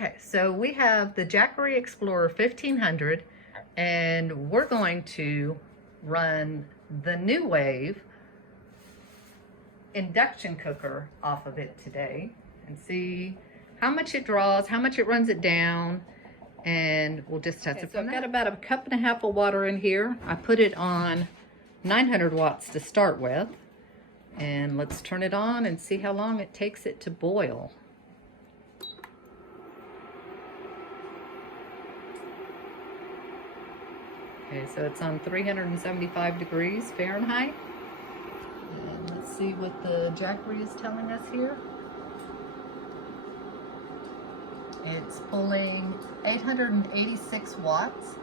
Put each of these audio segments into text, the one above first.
Okay, so we have the Jackery Explorer 1500, and we're going to run the NuWave induction cooker off of it today and see how much it draws, how much it runs it down, and we'll just test it. So I've got about a cup and a half of water in here. I put it on 900 watts to start with, and let's turn it on and see how long it takes it to boil. Okay, so it's on 375 degrees Fahrenheit. And let's see what the Jackery is telling us here. It's pulling 886 watts.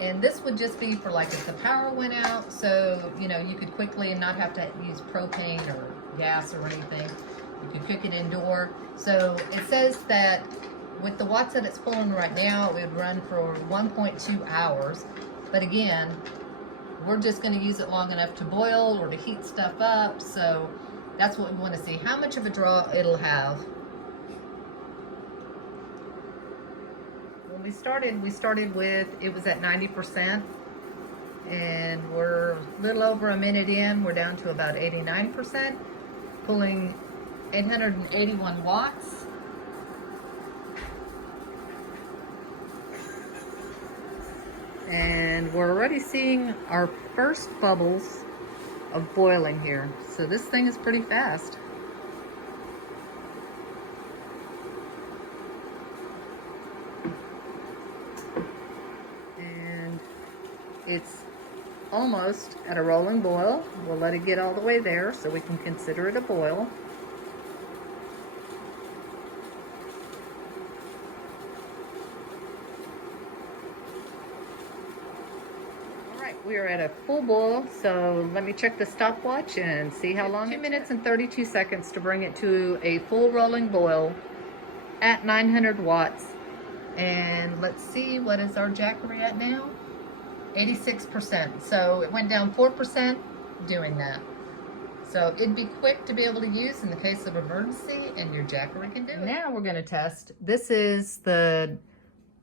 And this would just be for like if the power went out, so you know you could quickly and not have to use propane or gas or anything. You could cook it indoor. So it says that with the watts that it's pulling right now, it would run for 1.2 hours. But again, we're just going to use it long enough to boil or to heat stuff up. So that's what we want to see, how much of a draw it'll have. When we started with, it was at 90%. And we're a little over a minute in, we're down to about 89%, pulling 881 watts. And we're already seeing our first bubbles of boiling here. So this thing is pretty fast. And it's almost at a rolling boil. We'll let it get all the way there so we can consider it a boil. We are at a full boil, so let me check the stopwatch and see how long. 2 minutes and 32 seconds to bring it to a full rolling boil at 900 watts. And let's see, what is our Jackery at now? 86%. So it went down 4% doing that. So it'd be quick to be able to use in the case of emergency, and your Jackery can do it. Now we're going to test. This is the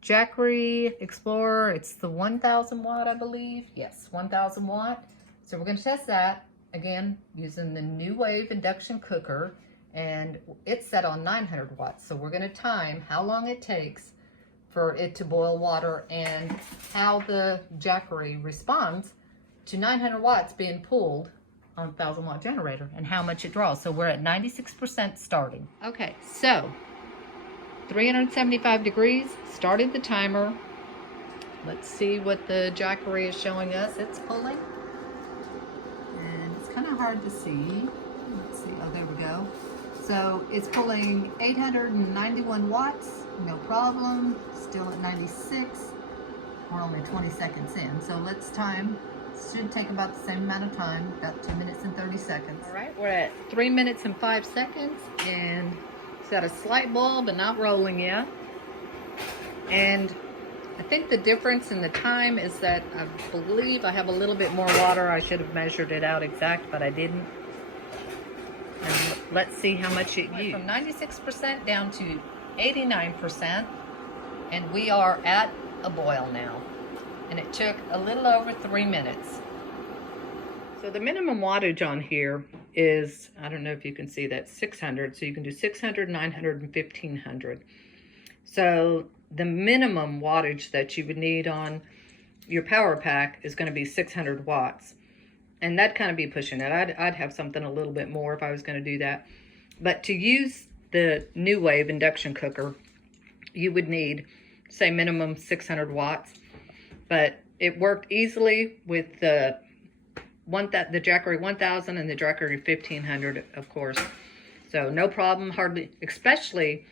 Jackery Explorer. It's the 1000 watt, I believe. Yes, 1000 watt. So we're going to test that again using the NuWave induction cooker, and it's set on 900 watts. So we're going to time how long it takes for it to boil water and how the Jackery responds to 900 watts being pulled on a 1000 watt generator and how much it draws. So we're at 96% starting. Okay, so 375 degrees, started the timer. Let's see what the Jackery is showing us. It's pulling, and it's kind of hard to see. Let's see, oh, there we go. So it's pulling 891 watts, no problem, still at 96. We're only 20 seconds in, so let's time. Should take about the same amount of time, about 2 minutes and 30 seconds. All right, we're at 3 minutes and 5 seconds, and got a slight boil but not rolling yet. And I think the difference in the time is that I believe I have a little bit more water. I should have measured it out exact, but I didn't. And let's see how much it used. From 96% down to 89%, and we are at a boil now. And it took a little over 3 minutes. So the minimum wattage on here is, I don't know if you can see that, 600. So you can do 600, 900, and 1500. So the minimum wattage that you would need on your power pack is going to be 600 watts. And that'd kind of be pushing it. I'd have something a little bit more if I was going to do that. But to use the NuWave induction cooker, you would need, say, minimum 600 watts. But it worked easily with the Jackery 1000 and the Jackery 1500, of course. So no problem, hardly, especially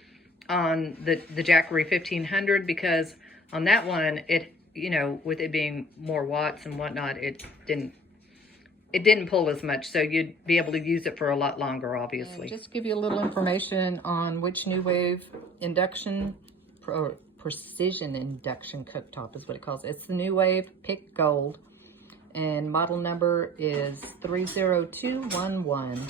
on the Jackery 1500, because on that one, it, you know, with it being more watts and whatnot, it didn't pull as much, so you'd be able to use it for a lot longer, obviously. And just to give you a little information on which NuWave induction, precision induction cooktop is what it calls. It's the NuWave Pick Gold, and model number is 30211.